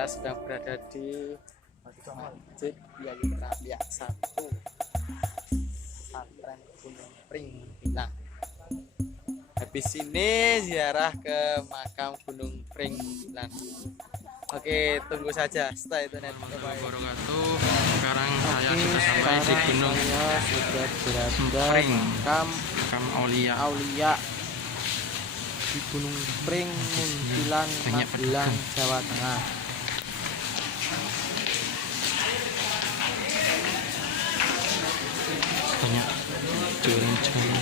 Saya sedang berada di Masjid Yayi Rabia 1 Pesantren Gunung Pring Muntilan. Habis ini ziarah ke makam Gunung Pring Muntilan. Oke, tunggu saja. Setelah itu nanti Sekarang saya sudah sampai di Gunung sudah berada Pring, makam Aulia di Gunung Pring Muntilan, Magelang, Jawa Tengah. banyak jalan-jalan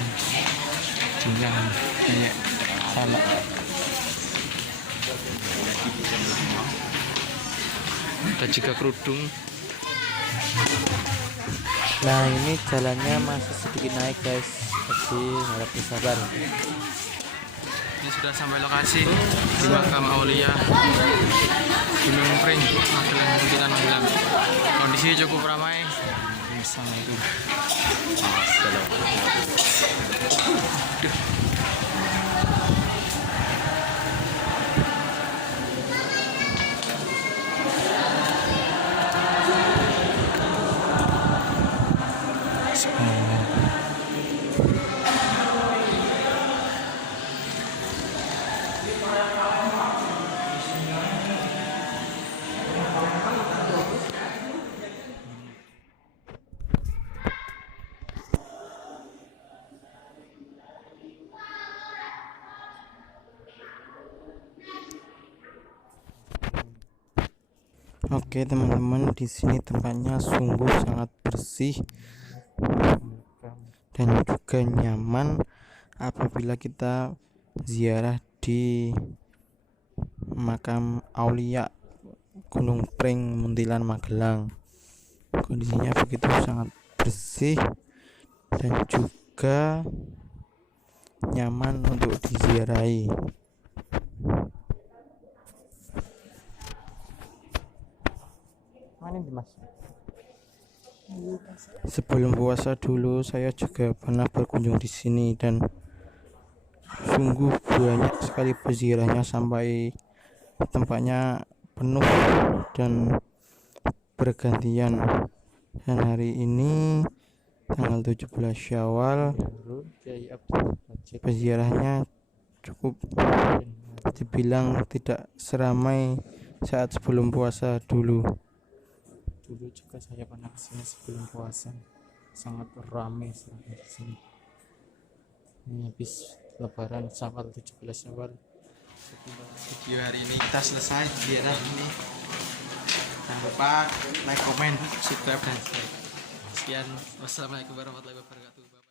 kayak salak. Ada juga kerudung. Nah, ini jalannya masih sedikit naik guys, jadi harap bersabar. Ini sudah sampai lokasi di makam Aulia Gunung Pring, Magelang, Muntilan, Magelang. Kondisi cukup ramai. Assalamualaikum. Oke teman-teman, di sini tempatnya sungguh sangat bersih dan juga nyaman apabila kita ziarah di makam Aulia Gunung Pring Muntilan, Magelang. Kondisinya begitu sangat bersih dan juga nyaman untuk diziarahi. Mana Mas? Sebelum puasa dulu saya juga pernah berkunjung di sini dan sungguh banyak sekali peziarahnya sampai tempatnya penuh dan bergantian. Dan hari ini tanggal 17 Syawal peziarahnya cukup dibilang tidak seramai saat sebelum puasa dulu. Dulu juga saya pernah kesini sebelum puasa, sangat ramai sekali di sini. Ini habis Lebaran tanggal 17 Syawal. Video hari ini kita selesai ziarah ini. Jangan lupa like, comment, subscribe dan share. Sekian, wassalamualaikum warahmatullahi wabarakatuh.